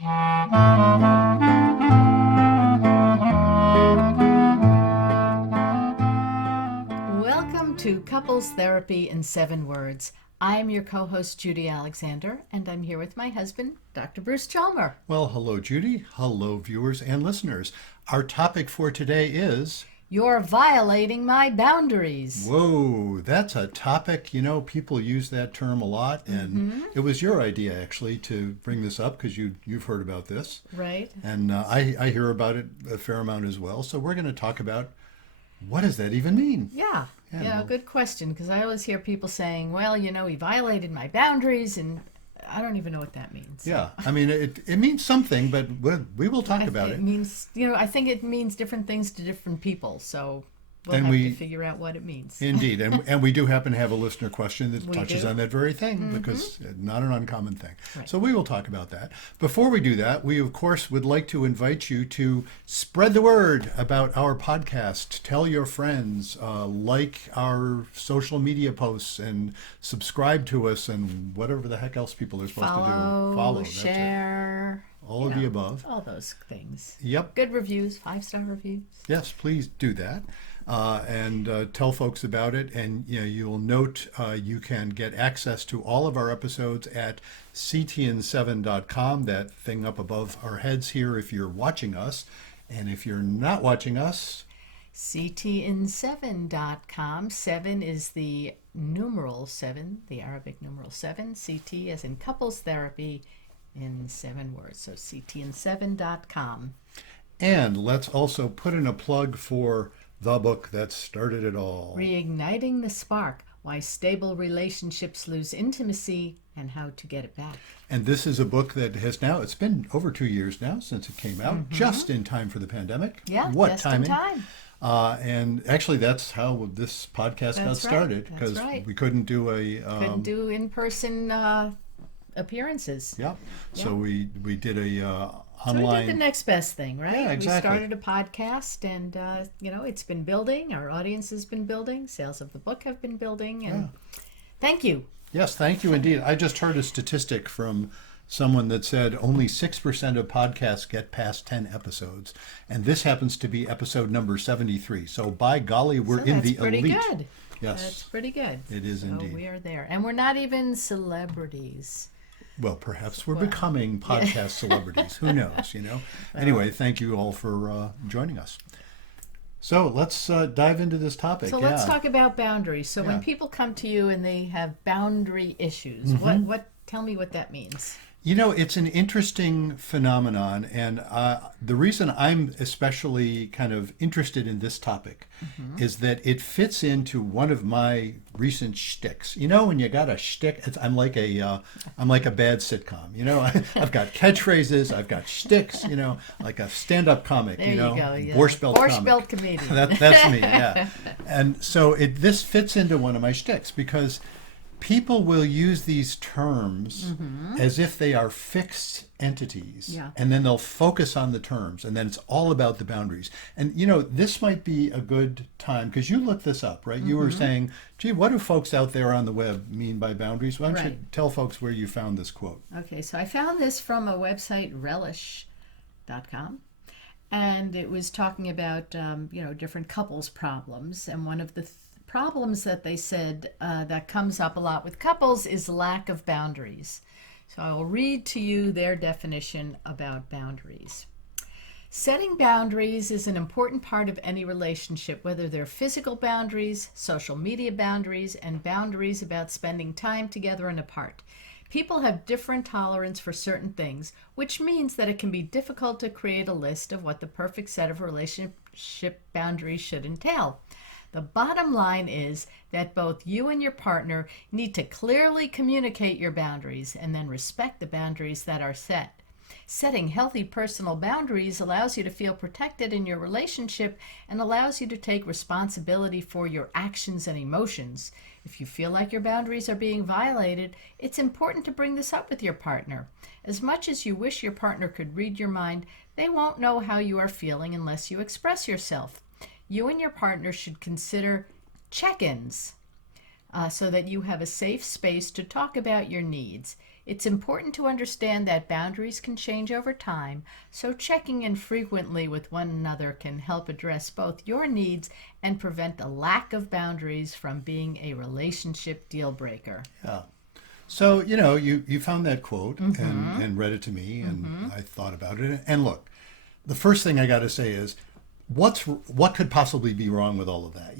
Welcome to Couples Therapy in 7 Words. I'm your co-host Judy Alexander, and I'm here with my husband, Dr. Bruce Chalmer. Well, hello, Judy. Hello, viewers and listeners. Our topic for today is... You're violating my boundaries. Whoa, that's a topic. People use that term a lot, and it was your idea, actually, to bring this up because you've heard about this. Right. And I hear about it a fair amount as well. So we're going to talk about what does that even mean? Yeah, well- good question, because I always hear people saying, well, he violated my boundaries, and I don't even know what that means. Yeah, I mean, it means something, but we will talk about it. It means, I think it means different things to different people, so we'll And have we- to figure out what it means. Indeed, and we do happen to have a listener question that We touches do. on that very thing because not an uncommon thing. Right. So we will talk about that. Before we do that, we of course would like to invite you to spread the word about our podcast. Tell your friends, like our social media posts, and subscribe to us, and whatever the heck else people are supposed to do. Follow, that's it. Share. All of the above. All those things. Yep. Good reviews, 5-star reviews. Yes, please do that. And tell folks about it. And you'll note you can get access to all of our episodes at ctn7.com, that thing up above our heads here if you're watching us. And if you're not watching us, ctn7.com. 7 is the numeral 7, the Arabic numeral 7. CT as in couples therapy in 7 words. So ctn7.com. and let's also put in a plug for the book that started it all. Reigniting the Spark, Why Stable Relationships Lose Intimacy and How to Get It Back. And this is a book that it's been over 2 years now since it came out, just in time for the pandemic. Yeah, what just timing. in time. And actually, that's how this podcast got That's right. started, That's because right. we couldn't do a Couldn't do in-person appearances. yeah. So we did a So we online. did the next best thing, right? Yeah, exactly. We started a podcast, and it's been building. Our audience has been building. Sales of the book have been building, and thank you. Yes, thank you indeed. I just heard a statistic from someone that said only 6% of podcasts get past 10 episodes, and this happens to be episode number 73. So by golly, we're in the pretty elite. good. Yes, That's pretty good. it is indeed. We are there, and we're not even celebrities. Well, perhaps we're becoming podcast celebrities. Who knows, Anyway, thank you all for joining us. So let's dive into this topic. So let's talk about boundaries. So when Yeah. people come to you and they have boundary issues, tell me what that means. It's an interesting phenomenon, and the reason I'm especially kind of interested in this topic is that it fits into one of my recent shticks. When you got a shtick, I'm like a bad sitcom. I've got catchphrases, I've got shticks. Like a stand-up comic. There you go. Yeah. Borscht Belt comic. comedian. That's me. Yeah, and so this fits into one of my shticks because people will use these terms as if they are fixed entities, and then they'll focus on the terms, and then it's all about the boundaries. And this might be a good time because you looked this up, right? You were saying, gee, what do folks out there on the web mean by boundaries? Why don't you tell folks where you found this quote? Okay, so I found this from a website, relish.com. And it was talking about, different couples problems. And one of the problems that they said that comes up a lot with couples is lack of boundaries. So I will read to you their definition about boundaries. Setting boundaries is an important part of any relationship, whether they're physical boundaries, social media boundaries, and boundaries about spending time together and apart. People have different tolerance for certain things, which means that it can be difficult to create a list of what the perfect set of relationship boundaries should entail. The bottom line is that both you and your partner need to clearly communicate your boundaries and then respect the boundaries that are set. Setting healthy personal boundaries allows you to feel protected in your relationship and allows you to take responsibility for your actions and emotions. If you feel like your boundaries are being violated, it's important to bring this up with your partner. As much as you wish your partner could read your mind, they won't know how you are feeling unless you express yourself. You and your partner should consider check-ins so that you have a safe space to talk about your needs. It's important to understand that boundaries can change over time, so checking in frequently with one another can help address both your needs and prevent a lack of boundaries from being a relationship deal breaker. Yeah. So, you found that quote and read it to me, and I thought about it. And look, the first thing I got to say is, what could possibly be wrong with all of that?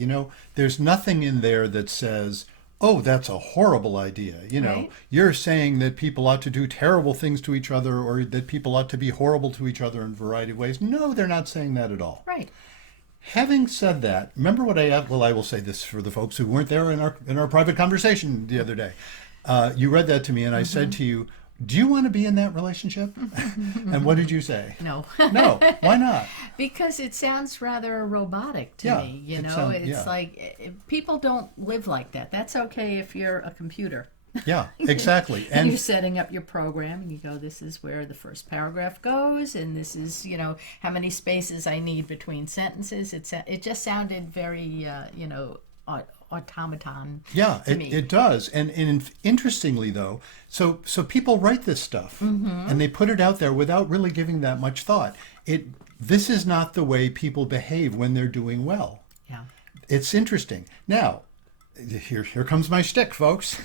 There's nothing in there that says, oh, that's a horrible idea. Right. You're saying that people ought to do terrible things to each other, or that people ought to be horrible to each other in a variety of ways. No, they're not saying that at all. Right. Having said that, remember what I will say this for the folks who weren't there in our private conversation the other day. You read that to me, and I said to you, do you want to be in that relationship? And what did you say? No. No. Why not? Because it sounds rather robotic to Yeah, me. it's like people don't live like that. That's okay if you're a computer. Yeah, exactly. And you're setting up your program, and you go, this is where the first paragraph goes, and this is, how many spaces I need between sentences. It just sounded very, automaton. Yeah, to me. it does. And interestingly, though, so people write this stuff and they put it out there without really giving that much thought. This is not the way people behave when they're doing well. Yeah. It's interesting. Now, here comes my shtick, folks.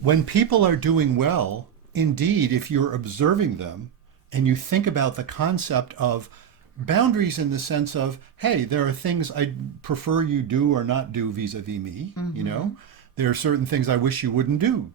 When people are doing well, indeed, if you're observing them and you think about the concept of boundaries in the sense of, hey, there are things I prefer you do or not do vis-a-vis me, there are certain things I wish you wouldn't do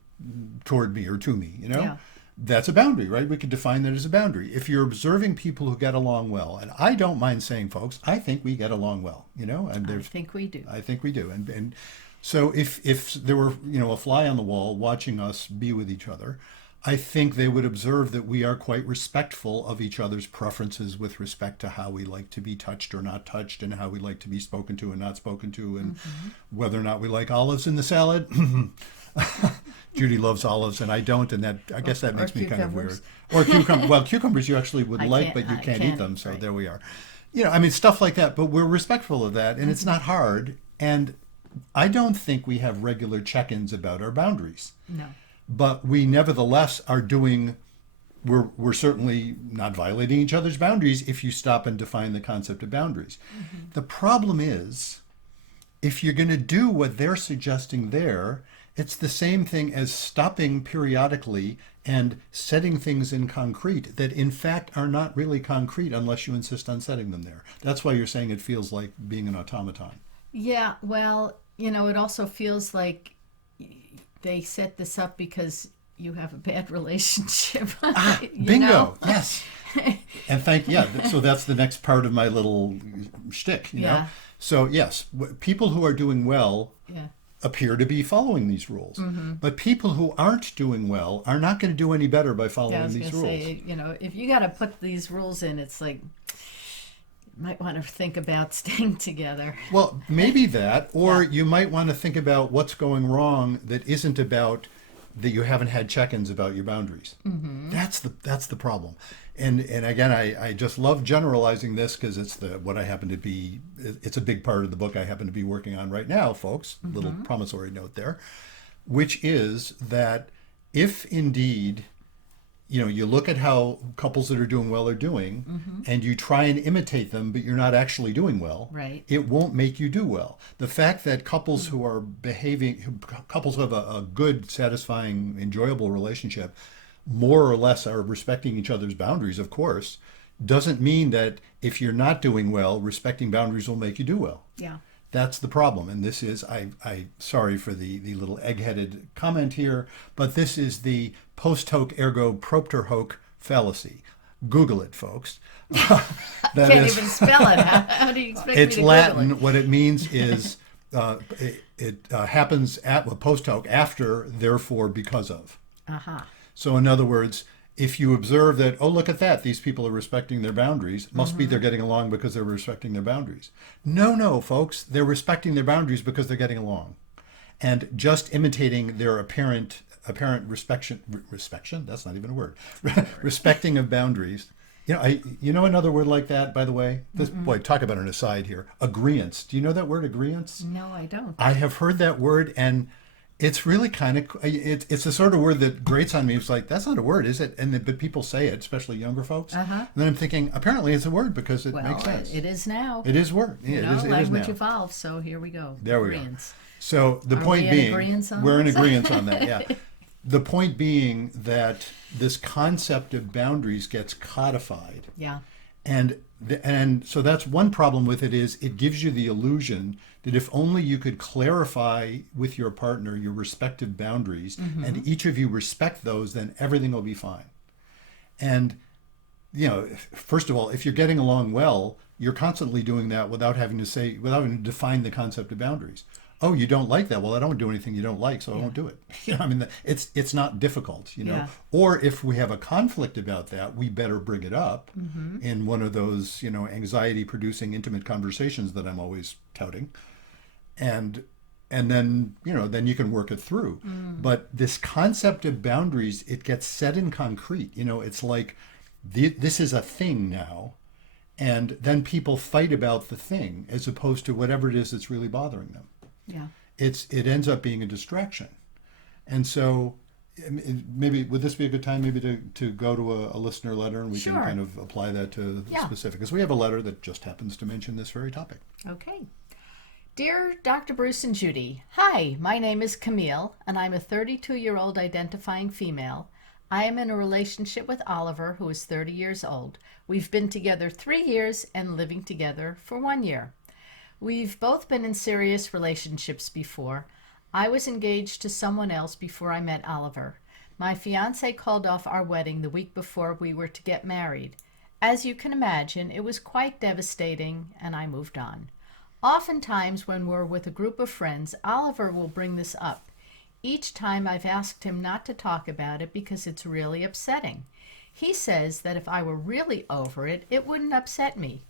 toward me or to me, Yeah. That's a boundary, right? We could define that as a boundary. If you're observing people who get along well, and I don't mind saying, folks, I think we get along well, and I think we do. I think we do. And so if there were, a fly on the wall watching us be with each other, I think they would observe that we are quite respectful of each other's preferences with respect to how we like to be touched or not touched, and how we like to be spoken to and not spoken to, and whether or not we like olives in the salad. Judy loves olives and I don't, and I guess that makes me kind of weird. Or cucumbers. Well, cucumbers you actually would like, but you can't eat them, so right. there we are. Stuff like that, but we're respectful of that, and it's not hard. And I don't think we have regular check-ins about our boundaries. No. But we nevertheless are we're certainly not violating each other's boundaries if you stop and define the concept of boundaries. The problem is, if you're going to do what they're suggesting there, it's the same thing as stopping periodically and setting things in concrete that in fact are not really concrete unless you insist on setting them there. That's why you're saying it feels like being an automaton. Yeah, well, it also feels like they set this up because you have a bad relationship. Bingo. Yes. And so that's the next part of my little shtick, know. So yes, people who are doing well appear to be following these rules. But people who aren't doing well are not going to do any better by following these rules. Say, if you got to put these rules in, it's like, you might want to think about staying together. Well, maybe that, or you might want to think about what's going wrong that isn't about that you haven't had check-ins about your boundaries. That's the problem. And again, I just love generalizing this because it's what I happen to be. It's a big part of the book I happen to be working on right now, folks. Little promissory note there, which is that if indeed, you look at how couples that are doing well are doing, and you try and imitate them, but you're not actually doing well. Right. It won't make you do well. The fact that couples who are couples who have a good, satisfying, enjoyable relationship, more or less are respecting each other's boundaries, of course, doesn't mean that if you're not doing well, respecting boundaries will make you do well. Yeah. That's the problem. And this is, sorry for the little egg-headed comment here, but this is the post hoc ergo propter hoc fallacy. Google it, folks. Can't even spell it. How do you expect me to It's Latin. What it means is it happens at post hoc, after, therefore, because of. So in other words, if you observe that, oh, look at that, these people are respecting their boundaries, must be they're getting along because they're respecting their boundaries. No, folks, they're respecting their boundaries because they're getting along. And just imitating their apparent respecting, that's not even a word, respecting of boundaries. Another word like that, by the way, boy, talk about an aside here, agreeance. Do you know that word, agreeance? No, I don't. I have heard that word, and It's really kind of it's the sort of word that grates on me. It's like, that's not a word, is it? But people say it, especially younger folks. And then I'm thinking, apparently it's a word because it makes sense. It is now. It is word. Yeah, it is language now. evolves. So here we go. There we go. So the Are point we being, we're in agreement on that. Yeah. The point being that this concept of boundaries gets codified. Yeah. And so that's one problem with it, is it gives you the illusion that if only you could clarify with your partner your respective boundaries, and each of you respect those, then everything will be fine. And, first of all, if you're getting along well, you're constantly doing that without having to define the concept of boundaries. Oh, you don't like that? Well, I don't do anything you don't like, so I won't do it. It's not difficult, Yeah. Or if we have a conflict about that, we better bring it up in one of those, anxiety-producing intimate conversations that I'm always touting, and then then you can work it through. But this concept of boundaries, it gets set in concrete. It's like this is a thing now, and then people fight about the thing as opposed to whatever it is that's really bothering them. Yeah. It ends up being a distraction. And so maybe would this be a good time maybe to go to a listener letter, and we can kind of apply that to the specific, because we have a letter that just happens to mention this very topic. Okay. Dear Dr. Bruce and Judy, hi, my name is Camille, and I'm a 32-year-old identifying female. I am in a relationship with Oliver, who is 30 years old. We've been together 3 years and living together for 1 year. We've both been in serious relationships before. I was engaged to someone else before I met Oliver. My fiance called off our wedding the week before we were to get married. As you can imagine, it was quite devastating, and I moved on. Oftentimes, when we're with a group of friends, Oliver will bring this up. Each time I've asked him not to talk about it because it's really upsetting. He says that if I were really over it, it wouldn't upset me.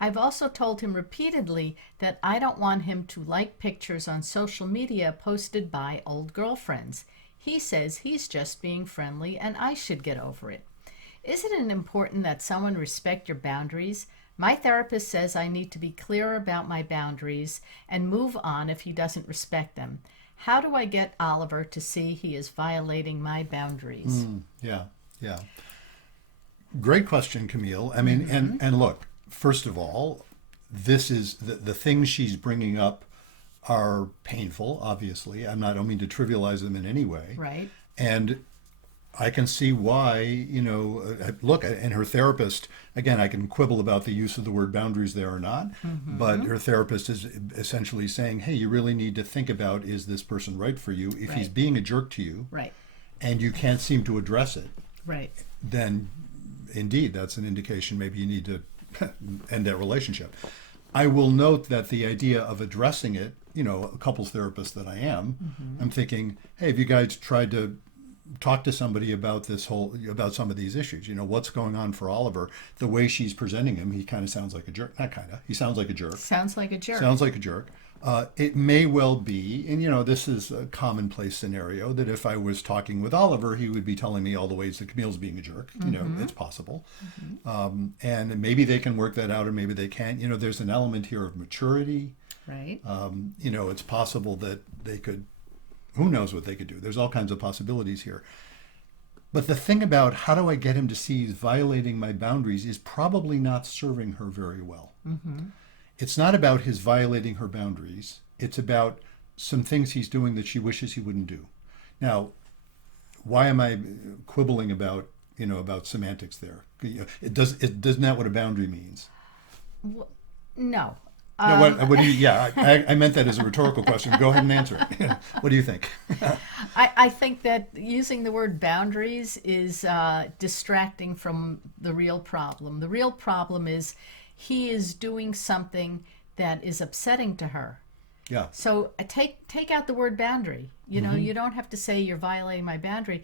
I've also told him repeatedly that I don't want him to like pictures on social media posted by old girlfriends. He says he's just being friendly and I should get over it. Isn't it important that someone respect your boundaries? My therapist says I need to be clear about my boundaries and move on if he doesn't respect them. How do I get Oliver to see he is violating my boundaries? Yeah. Great question, Camille. I mean, and look, first of all, this is the things she's bringing up are painful, obviously. I don't mean to trivialize them in any way. Right. And I can see why, look, and her therapist, again, I can quibble about the use of the word boundaries there or not, but her therapist is essentially saying, hey, you really need to think about, is this person right for you? If he's being a jerk to you, and you can't seem to address it, then indeed, that's an indication maybe you need to end that relationship. I will note that the idea of addressing it, a couples therapist that I am, I'm thinking, hey, have you guys tried to talk to somebody about about some of these issues? What's going on for Oliver? The way she's presenting him, he kind of sounds like a jerk. Not kind of. He sounds like a jerk. Sounds like a jerk. It may well be, and this is a commonplace scenario, that if I was talking with Oliver, he would be telling me all the ways that Camille's being a jerk. It's possible. And maybe they can work that out, or maybe they can't. There's an element here of maturity. Right. It's possible that they could, who knows what they could do. There's all kinds of possibilities here. But the thing about how do I get him to see he's violating my boundaries is probably not serving her very well. It's not about his violating her boundaries. It's about some things he's doing that she wishes he wouldn't do. Now, why am I quibbling about semantics there? Isn't that what a boundary means? No. What do you? Yeah, I meant that as a rhetorical question. Go ahead and answer it. What do you think? I think that using the word boundaries is distracting from the real problem. The real problem is he is doing something that is upsetting to her. Yeah. So take out the word boundary. You don't have to say you're violating my boundary.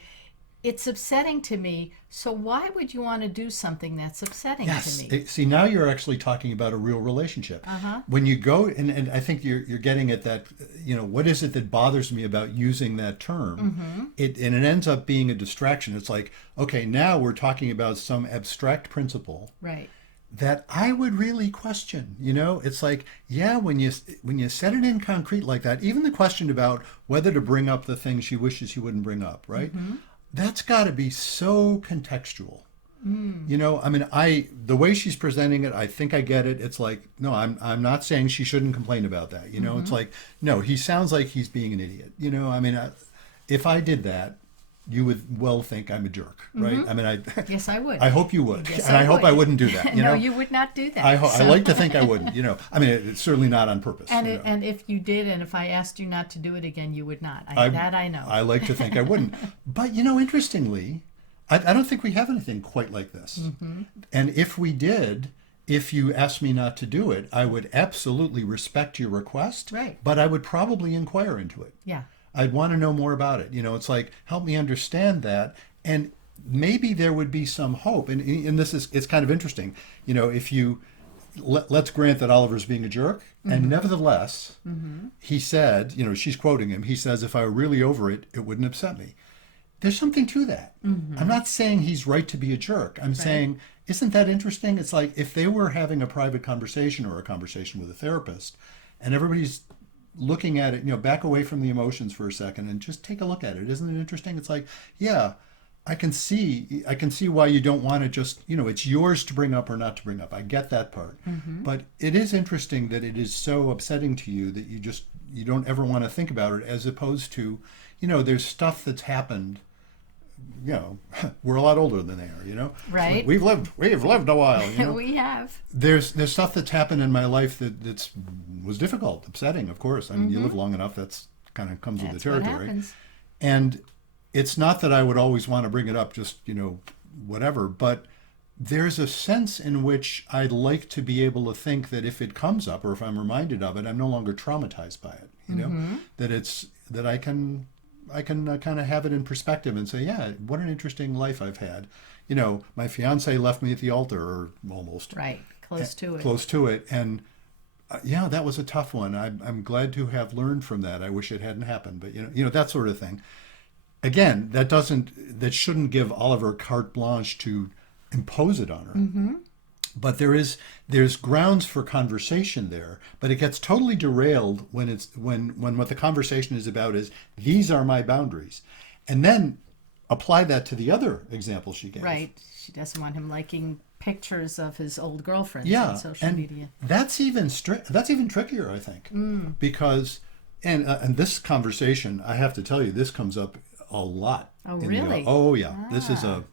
It's upsetting to me, so why would you want to do something that's upsetting to me? See, now you're actually talking about a real relationship. When you go, and I think you're getting at that, what is it that bothers me about using that term? It ends up being a distraction. It's like, okay, now we're talking about some abstract principle. Right. that I would really question. It's like, yeah, when you set it in concrete like that, even the question about whether to bring up the things she wishes she wouldn't bring up, right? That's got to be so contextual. I mean, the way she's presenting it, I think I get it. It's like, no, I'm not saying she shouldn't complain about that. It's like, no, he sounds like he's being an idiot. I mean, if I did that, you would well think I'm a jerk, right? I mean, Yes, I would. I hope you would, Yes, and I hope would. I wouldn't do that. No, you would not do that. I like to think I wouldn't. I mean, it's certainly not on purpose. And if you did, and if I asked you not to do it again, you would not. That I know. I like to think I wouldn't. But interestingly, I don't think we have anything quite like this. And if we did, if you asked me not to do it, I would absolutely respect your request. Right. But I would probably inquire into it. Yeah. I'd want to know more about it. It's like, help me understand that. And maybe there would be some hope. And it's kind of interesting. If you, let's grant that Oliver's being a jerk. And nevertheless, he said, she's quoting him. He says, if I were really over it, it wouldn't upset me. There's something to that. I'm not saying he's right to be a jerk. I'm saying, isn't that interesting? It's like if they were having a private conversation or a conversation with a therapist and everybody's looking at it, back away from the emotions for a second and just take a look at it. Isn't it interesting? It's like, yeah, I can see why you don't want to just, it's yours to bring up or not to bring up. I get that part. But it is interesting that it is so upsetting to you that you don't ever want to think about it, as opposed to, there's stuff that's happened. We're a lot older than they are, Right. We've lived a while, We have. There's stuff that's happened in my life that was difficult, upsetting, of course. I mean, you live long enough, that's kind of comes with the territory. What happens. And it's not that I would always want to bring it up, just, whatever, but there's a sense in which I'd like to be able to think that if it comes up or if I'm reminded of it, I'm no longer traumatized by it, that I can kind of have it in perspective and say, yeah, what an interesting life I've had. My fiance left me at the altar, or almost. Right, close to it. Close to it. And yeah, that was a tough one. I'm glad to have learned from that. I wish it hadn't happened, but that sort of thing. Again, that shouldn't give Oliver carte blanche to impose it on her. But there's grounds for conversation there, but it gets totally derailed when what the conversation is about is, these are my boundaries. And then apply that to the other example she gave. Right. She doesn't want him liking pictures of his old girlfriends Yeah, on social and media. That's even trickier, I think, because and this conversation, I have to tell you, this comes up a lot. Oh, really? Oh, yeah. This is a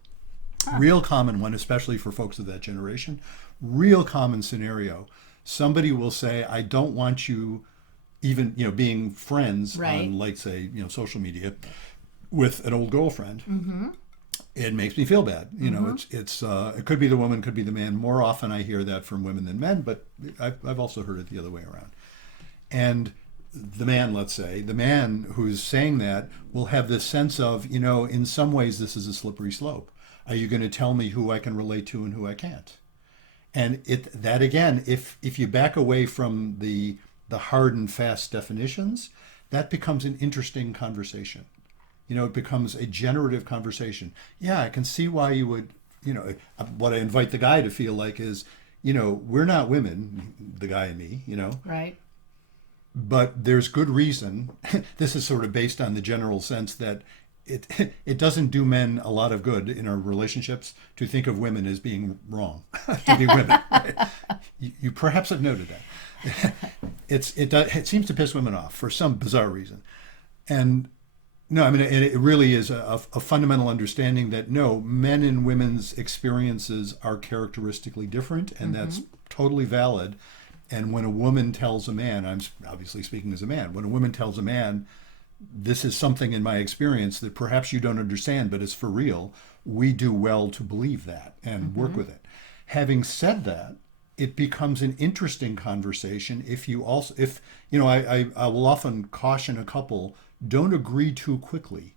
real common one, especially for folks of that generation. Real common scenario. Somebody will say, I don't want you even, being friends on, like, say, social media with an old girlfriend. It makes me feel bad. It could be the woman, could be the man. More often I hear that from women than men, but I've also heard it the other way around. And the man, let's say, the man who's saying that will have this sense of, in some ways this is a slippery slope. Are you going to tell me who I can relate to and who I can't? And that again, if you back away from the hard and fast definitions, that becomes an interesting conversation. It becomes a generative conversation. Yeah, I can see why you would, what I invite the guy to feel like is, we're not women, the guy and me, Right. But there's good reason. This is sort of based on the general sense that it doesn't do men a lot of good in our relationships to think of women as being wrong, to be women. Right? You perhaps have noted that. It seems to piss women off for some bizarre reason. And no, I mean, it really is a fundamental understanding that no, men and women's experiences are characteristically different, and that's totally valid. And when a woman tells a man, I'm obviously speaking as a man, when a woman tells a man, this is something in my experience that perhaps you don't understand, but it's for real, we do well to believe that and work with it. Having said that, it becomes an interesting conversation if I will often caution a couple, don't agree too quickly.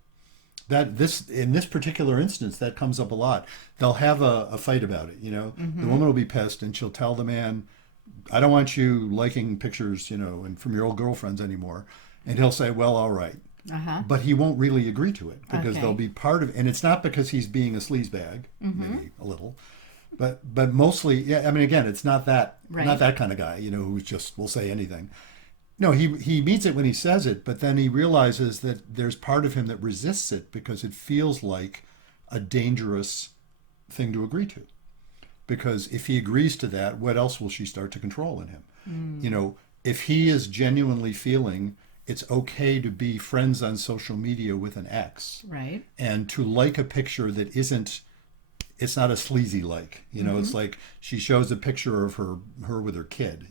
In this particular instance, that comes up a lot. They'll have a fight about it, The woman will be pissed and she'll tell the man, I don't want you liking pictures, and from your old girlfriends anymore. And he'll say, well, all right. But he won't really agree to it because they'll be part of it. And it's not because he's being a sleazebag, maybe a little, but mostly, yeah. I mean, again, it's not that Right. not that kind of guy, who just will say anything. No, he means it when he says it, but then he realizes that there's part of him that resists it because it feels like a dangerous thing to agree to. Because if he agrees to that, what else will she start to control in him? If he is genuinely feeling it's okay to be friends on social media with an ex Right. and to like a picture that isn't, it's not a sleazy like, it's like she shows a picture of her with her kid,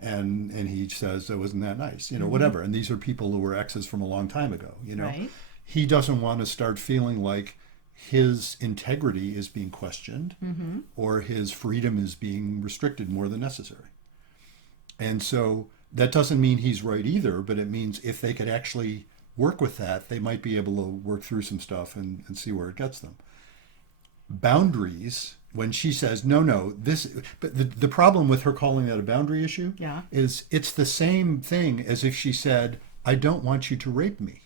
and he says, oh, isn't that nice, whatever. And these are people who were exes from a long time ago, Right. he doesn't want to start feeling like his integrity is being questioned or his freedom is being restricted more than necessary. And so that doesn't mean he's right either, but it means if they could actually work with that, they might be able to work through some stuff and see where it gets them. Boundaries, when she says, no, this, but the problem with her calling that a boundary issue Yeah. is it's the same thing as if she said, I don't want you to rape me.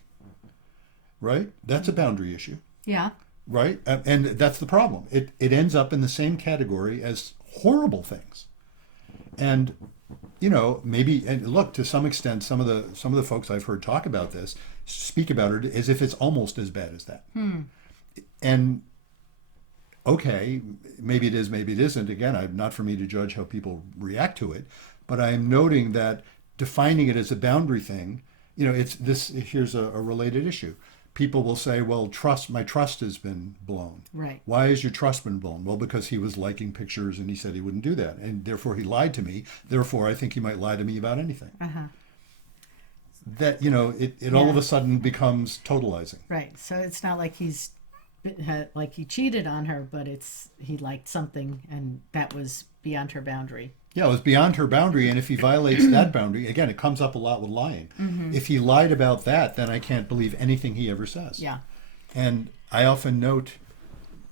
Right? That's a boundary issue. Yeah. Right? And that's the problem. It ends up in the same category as horrible things. And maybe, and look, to some extent, some of the folks I've heard talk about this speak about it as if it's almost as bad as that. And okay, maybe it is, maybe it isn't. Again, not for me to judge how people react to it, but I'm noting that defining it as a boundary thing, it's this. Here's a related issue. People will say, well, my trust has been blown. Right. Why has your trust been blown? Well, because he was liking pictures and he said he wouldn't do that. And therefore he lied to me. Therefore, I think he might lie to me about anything. That, it all of a sudden becomes totalizing. Right. So it's not like he cheated on her, but he liked something and that was beyond her boundary. Yeah, it was beyond her boundary, and if he violates that boundary, again, it comes up a lot with lying. If he lied about that, then I can't believe anything he ever says. Yeah. And I often note,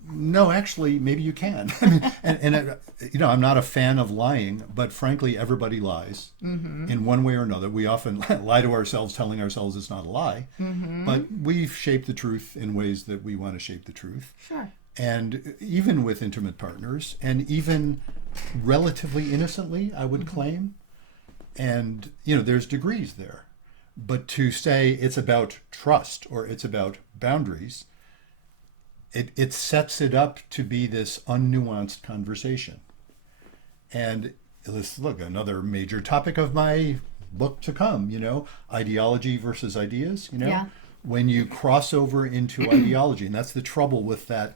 no, actually, maybe you can. I mean, I'm not a fan of lying, but frankly, everybody lies in one way or another. We often lie to ourselves, telling ourselves it's not a lie, but we've shaped the truth in ways that we want to shape the truth. Sure. And even with intimate partners, and even relatively innocently, I would claim. And, there's degrees there. But to say it's about trust or it's about boundaries, it sets it up to be this unnuanced conversation. And let's look, another major topic of my book to come, ideology versus ideas, Yeah. When you cross over into ideology, and that's the trouble with that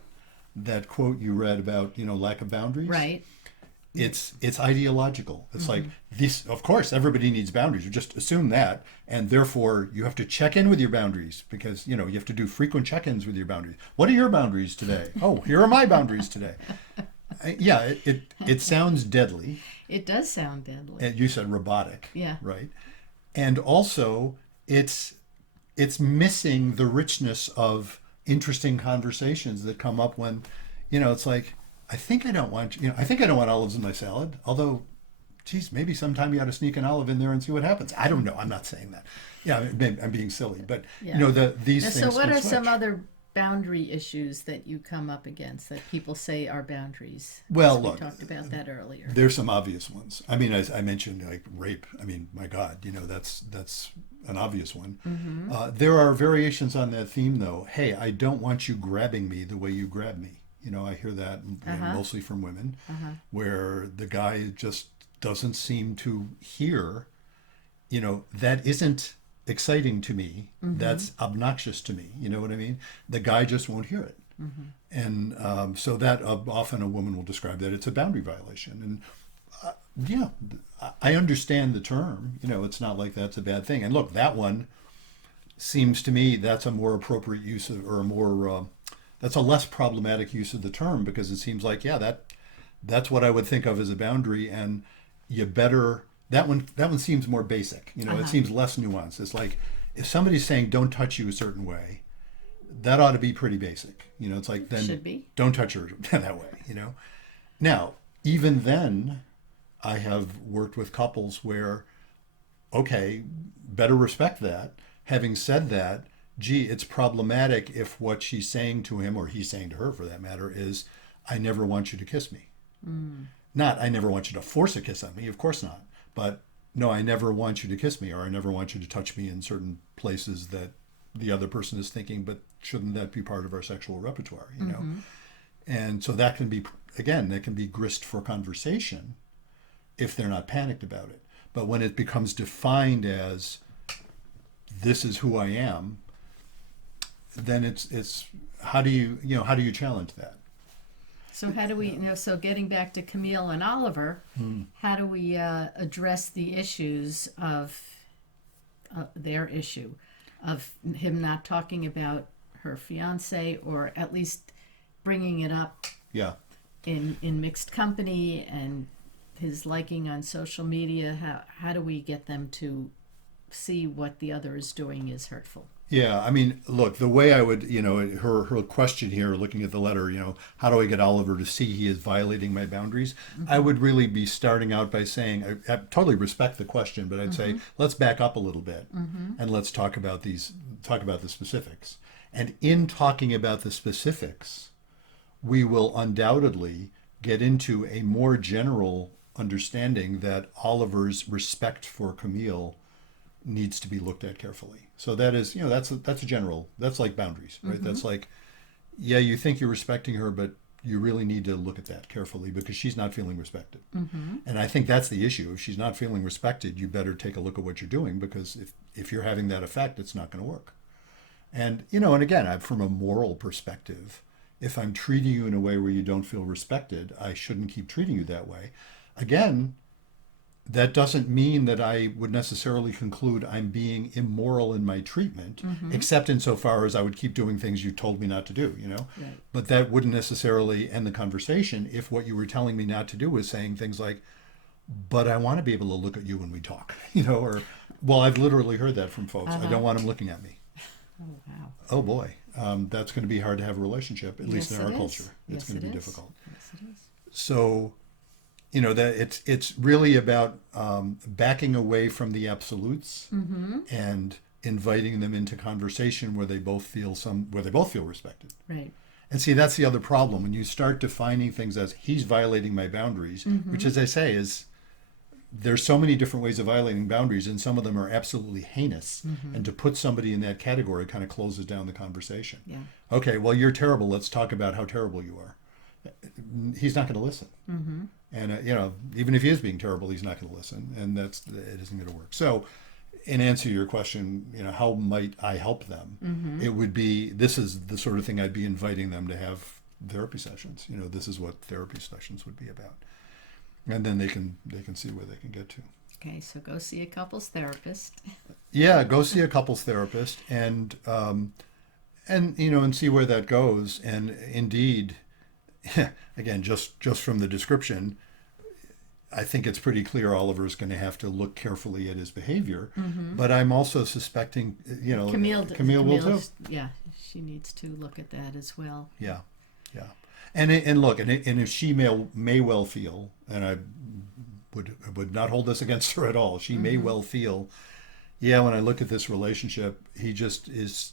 quote you read about, lack of boundaries. Right. It's ideological. It's like this, of course, everybody needs boundaries. You just assume that. And therefore you have to check in with your boundaries because, you have to do frequent check-ins with your boundaries. What are your boundaries today? Oh, here are my boundaries today. Yeah, it sounds deadly. It does sound deadly. And you said robotic. Yeah. Right. And also it's missing the richness of interesting conversations that come up when, it's like, I think I don't want olives in my salad. Although, geez, maybe sometime you ought to sneak an olive in there and see what happens. I don't know. I'm not saying that. Yeah, I'm being silly, but Yeah. these Now, things. so what can are some switch. other boundary issues that you come up against that people say are boundaries? Well, We look, talked about that earlier. There's some obvious ones. I mean, as I mentioned, like rape. I mean, my God, that's an obvious one. There are variations on that theme, though. Hey, I don't want you grabbing me the way you grab me. I hear that mostly from women, where the guy just doesn't seem to hear, that isn't exciting to me. That's obnoxious to me. You know what I mean? The guy just won't hear it. And so that often a woman will describe that it's a boundary violation. And I understand the term. It's not like that's a bad thing. And look, that one seems to me that's a more appropriate use of, or a more that's a less problematic use of the term, because it seems like that's what I would think of as a boundary, and you better that one seems more basic. It seems less nuanced. It's like if somebody's saying don't touch you a certain way, that ought to be pretty basic. It's like then Should be. Don't touch her that way. Now even then, I have worked with couples where, okay, better respect that. Having said that, gee, it's problematic if what she's saying to him, or he's saying to her for that matter, is, I never want you to kiss me. Not, I never want you to force a kiss on me, of course not. But no, I never want you to kiss me, or I never want you to touch me in certain places that the other person is thinking, but shouldn't that be part of our sexual repertoire, you know? And so that can be, again, that can be grist for conversation if they're not panicked about it. But when it becomes defined as, this is who I am, then it's how do you challenge that? So how do we, so getting back to Camille and Oliver, how do we address the issues of their issue of him not talking about her fiance, or at least bringing it up in mixed company, and his liking on social media? How do we get them to see what the other is doing is hurtful? Yeah, I mean, look, the way I would, her question here, looking at the letter, how do I get Oliver to see he is violating my boundaries? I would really be starting out by saying, I totally respect the question, but I'd say, let's back up a little bit and let's talk about the specifics. And in talking about the specifics, we will undoubtedly get into a more general understanding that Oliver's respect for Camille needs to be looked at carefully. So that is, that's a general, that's like boundaries, right? That's like, yeah, you think you're respecting her, but you really need to look at that carefully because she's not feeling respected. And I think that's the issue. If she's not feeling respected, you better take a look at what you're doing, because if you're having that effect, it's not going to work. And, and again, from a moral perspective, if I'm treating you in a way where you don't feel respected, I shouldn't keep treating you that way. Again, that doesn't mean that I would necessarily conclude I'm being immoral in my treatment, except insofar as I would keep doing things you told me not to do, Right. But that wouldn't necessarily end the conversation if what you were telling me not to do was saying things like, but I want to be able to look at you when we talk, or, well, I've literally heard that from folks. I don't want him looking at me. Oh, wow. Oh, boy. That's going to be hard to have a relationship, at least in our culture. It's going to be difficult. Yes, it is. So, that it's really about backing away from the absolutes and inviting them into conversation where they both feel respected. Right. And see, that's the other problem. When you start defining things as he's violating my boundaries, which, as I say, is there's so many different ways of violating boundaries, and some of them are absolutely heinous. And to put somebody in that category kind of closes down the conversation. Yeah. Okay, well, you're terrible. Let's talk about how terrible you are. He's not going to listen. And, even if he is being terrible, he's not going to listen. And it isn't going to work. So in answer to your question, how might I help them? It would be, this is the sort of thing I'd be inviting them to have therapy sessions. This is what therapy sessions would be about. And then they can see where they can get to. Okay, so go see a couples therapist. Yeah, go see a couples therapist and see where that goes. And indeed, again, just from the description, I think it's pretty clear Oliver's going to have to look carefully at his behavior. But I'm also suspecting, Camille will too. Yeah, she needs to look at that as well. Yeah. And look, and if she may well feel, and I would not hold this against her at all, she may well feel, when I look at this relationship, he just is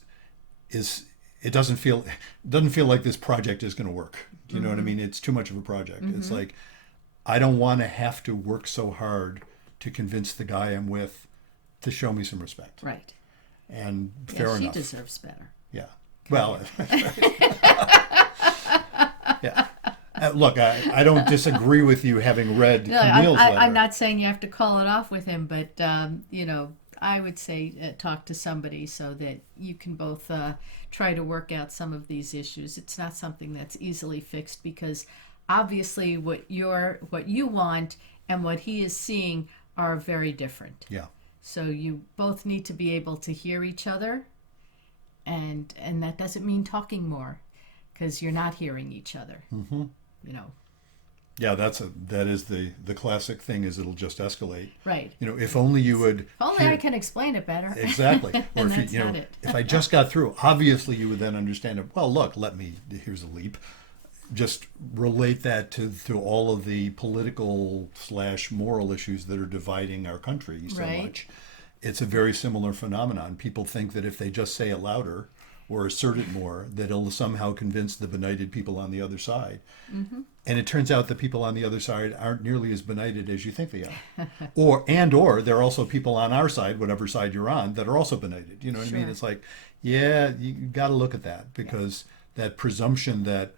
it doesn't feel like this project is going to work. Do you know what I mean? It's too much of a project. It's like, I don't want to have to work so hard to convince the guy I'm with to show me some respect. Right. And fair enough. She deserves better. Yeah. Well, yeah. Look, I don't disagree with you having read Camille's letter. I'm not saying you have to call it off with him, but, I would say talk to somebody so that you can both try to work out some of these issues. It's not something that's easily fixed, because obviously what you want and what he is seeing are very different. Yeah. So you both need to be able to hear each other, and that doesn't mean talking more, because you're not hearing each other. Yeah, that is the classic thing, is it'll just escalate. Right. If only you would. If only I can explain it better. Exactly. Or and if that's not it. If I just got through, obviously you would then understand it. Well, look, here's a leap. Just relate that to all of the political / moral issues that are dividing our country so much. It's a very similar phenomenon. People think that if they just say it louder, or assert it more, that it'll somehow convince the benighted people on the other side. And it turns out the people on the other side aren't nearly as benighted as you think they are. Or there are also people on our side, whatever side you're on, that are also benighted. You know what I mean? It's like, yeah, you got to look at that, because that presumption that,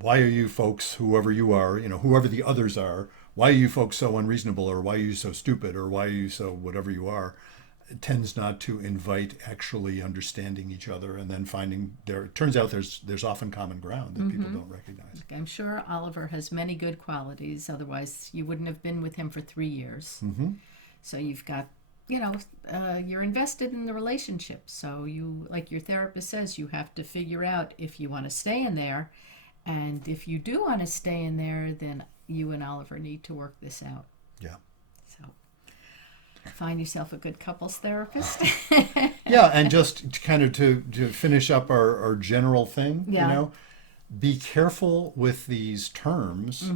why are you folks, whoever you are, whoever the others are, why are you folks so unreasonable, or why are you so stupid, or why are you so whatever you are, it tends not to invite actually understanding each other, and then finding it turns out there's often common ground that people don't recognize. I'm sure Oliver has many good qualities, otherwise you wouldn't have been with him for 3 years. So you've got, you're invested in the relationship. So you, like your therapist says, you have to figure out if you want to stay in there. And if you do want to stay in there, then you and Oliver need to work this out. Yeah. So find yourself a good couples therapist. Yeah, and just kind of to finish up our general thing, be careful with these terms.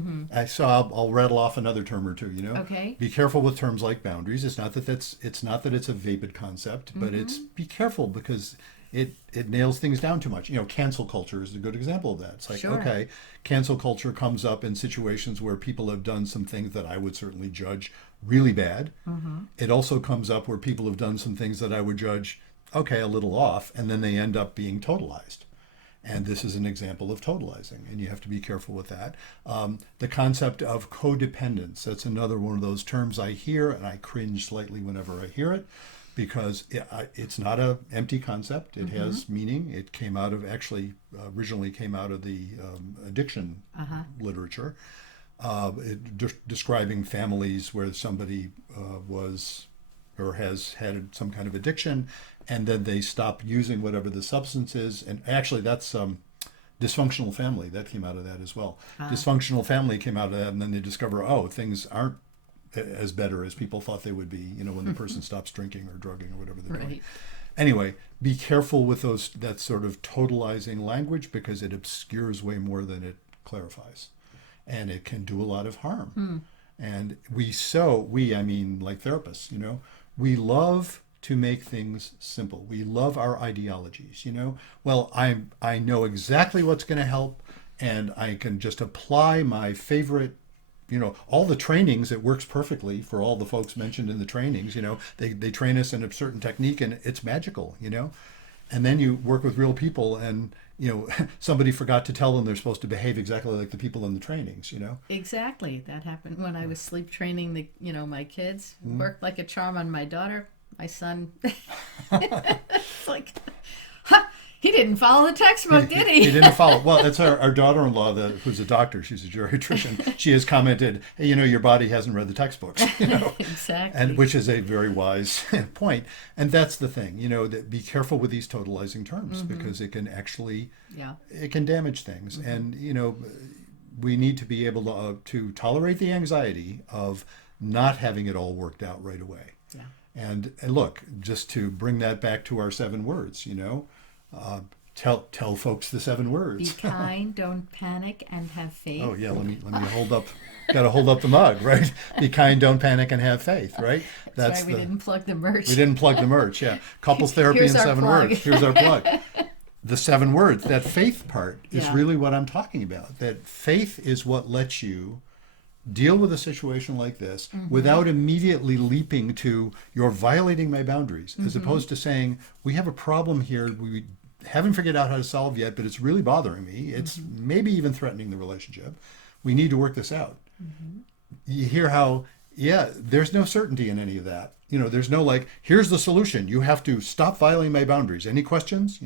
I'll rattle off another term or two. Okay. Be careful with terms like boundaries. It's not that it's a vapid concept, but it's be careful, because it nails things down too much. Cancel culture is a good example of that. It's like, okay, cancel culture comes up in situations where people have done some things that I would certainly judge really bad. It also comes up where people have done some things that I would judge, okay, a little off, and then they end up being totalized. And this is an example of totalizing, and you have to be careful with that. The concept of codependence, that's another one of those terms I hear, and I cringe slightly whenever I hear it, because it's not an empty concept. It has meaning. It came out of, originally came out of the addiction literature, describing families where somebody was or has had some kind of addiction, and then they stop using whatever the substance is. And actually, that's dysfunctional family. That came out of that as well. Dysfunctional family came out of that, and then they discover, things aren't as better as people thought they would be, when the person stops drinking or drugging or whatever they're doing. Anyway, be careful with that sort of totalizing language, because it obscures way more than it clarifies. And it can do a lot of harm. And I mean like therapists, we love to make things simple. We love our ideologies, Well, I know exactly what's going to help, and I can just apply my favorite, all the trainings. It works perfectly for all the folks mentioned in the trainings. They train us in a certain technique, and it's magical. And then you work with real people, and somebody forgot to tell them they're supposed to behave exactly like the people in the trainings. Exactly. That happened when I was sleep training my kids. Worked like a charm on my daughter. My son, it's like, he didn't follow the textbook, did he? He didn't follow. Well, that's our daughter-in-law, who's a doctor. She's a geriatrician. She has commented, hey, your body hasn't read the textbooks. Exactly. And which is a very wise point. And that's the thing, that be careful with these totalizing terms, because it can actually, it can damage things. And, we need to be able to tolerate the anxiety of not having it all worked out right away. Yeah. And look, just to bring that back to our 7 words, tell folks the 7 words. Be kind, don't panic, and have faith. Oh yeah, let me hold up. Got to hold up the mug, right? Be kind, don't panic, and have faith, right? That's right. We didn't plug the merch. We didn't plug the merch. Yeah, couples therapy in 7 words. Here's our plug. The 7 words. That faith part is really what I'm talking about. That faith is what lets you deal with a situation like this without immediately leaping to, you're violating my boundaries, as opposed to saying, we have a problem here we haven't figured out how to solve yet, but it's really bothering me. It's maybe even threatening the relationship. We need to work this out. You hear how, there's no certainty in any of that. There's no like, here's the solution. You have to stop violating my boundaries. Any questions?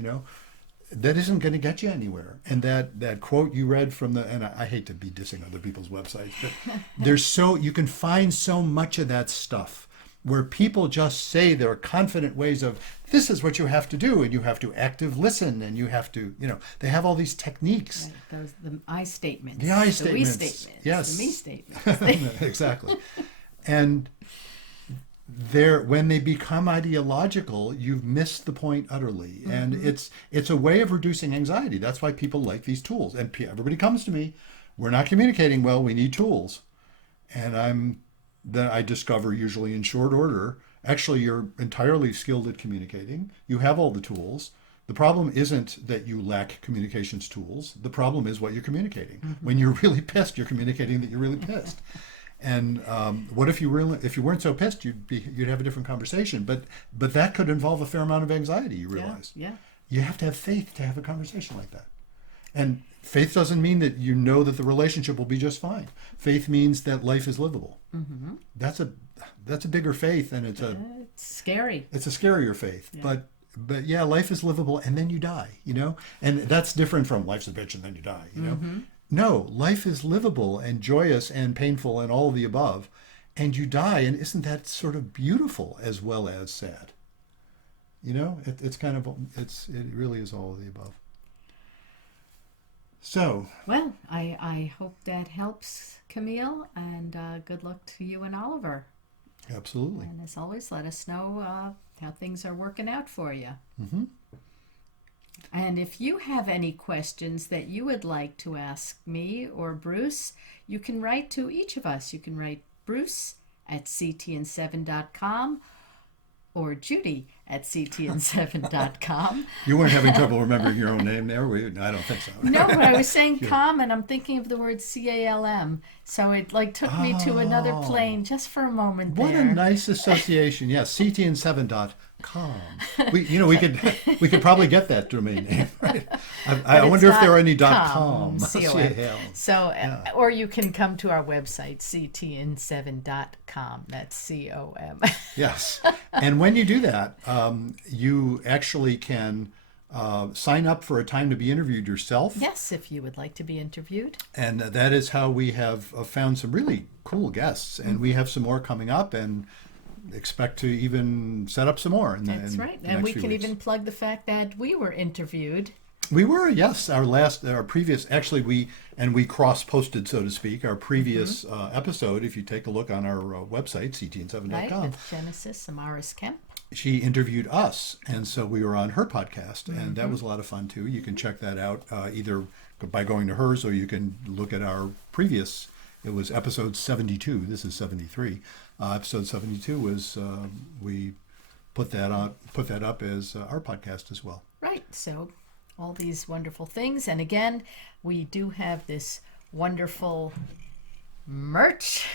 That isn't going to get you anywhere. And that quote you read from and I hate to be dissing other people's websites, but you can find so much of that stuff where people just say there are confident ways of, this is what you have to do, and you have to active listen, and you have to, they have all these techniques. Right, the I statements. The I statements. The we statements. Yes. The me statements. Exactly. And when they become ideological, you've missed the point utterly. And it's a way of reducing anxiety. That's why people like these tools. And everybody comes to me, we're not communicating well, we need tools. And then I discover, usually in short order, actually you're entirely skilled at communicating. You have all the tools. The problem isn't that you lack communications tools. The problem is what you're communicating. When you're really pissed, you're communicating that you're really pissed. And what if you weren't so pissed, you'd have a different conversation. But that could involve a fair amount of anxiety. You realize. Yeah. You have to have faith to have a conversation like that. And faith doesn't mean that you know that the relationship will be just fine. Faith means that life is livable. Mm-hmm. That's a bigger faith, and it's scary. It's a scarier faith, but yeah, life is livable, and then you die. And that's different from life's a bitch and then you die. No, life is livable and joyous and painful and all of the above, and you die, and isn't that sort of beautiful as well as sad? It really is all of the above. So, well, I hope that helps, Camille, and good luck to you and Oliver. Absolutely. And as always, let us know how things are working out for you. Mm-hmm. And if you have any questions that you would like to ask me or Bruce, you can write to each of us. You can write Bruce at ctn7.com or Judy at ctn7.com. You weren't having trouble remembering your own name there, were you? No, I don't think so. No, but I was saying com, and I'm thinking of the word CALM. So it took me to another plane just for a moment there. What a nice association. Yes, ctn7.com. We could probably get that domain name. Right? I wonder if there are any .com. So, or you can come to our website, ctn7.com. That's COM. Yes. And when you do that, you actually can sign up for a time to be interviewed yourself. Yes, if you would like to be interviewed. And that is how we have found some really cool guests. And we have some more coming up, and expect to even set up some more. That's right. And we can even plug the fact that we were interviewed. We were, yes. Our previous, actually, we cross-posted, so to speak, our previous episode. If you take a look on our website, ctn7.com. Right, with Genesis Amaris Kemp. She interviewed us, and so we were on her podcast, and that was a lot of fun, too. You can check that out either by going to hers, or you can look at our previous. It was episode 72. This is 73. Episode 72 was we put that up as our podcast as well. Right. So all these wonderful things, and again, we do have this wonderful merch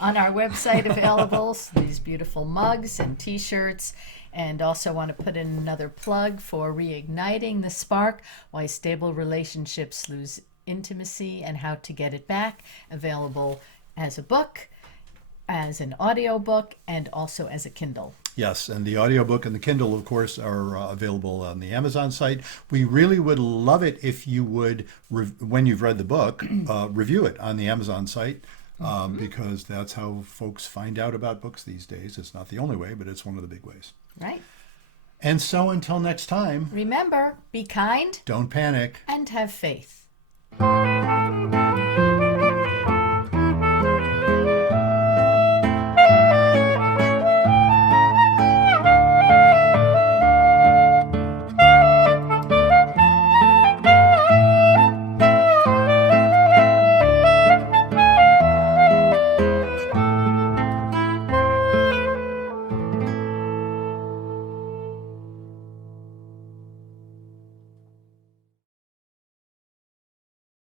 on our website available. So these beautiful mugs and T-shirts. And also want to put in another plug for Reigniting the Spark: Why Stable Relationships Lose Intimacy and How to Get It Back, available as a book, as an audiobook, and also as a Kindle. Yes, and the audiobook and the Kindle, of course, are available on the Amazon site. We really would love it if you would, when you've read the book, review it on the Amazon site, because that's how folks find out about books these days. It's not the only way, but it's one of the big ways. Right. And so until next time, remember, be kind, don't panic, and have faith.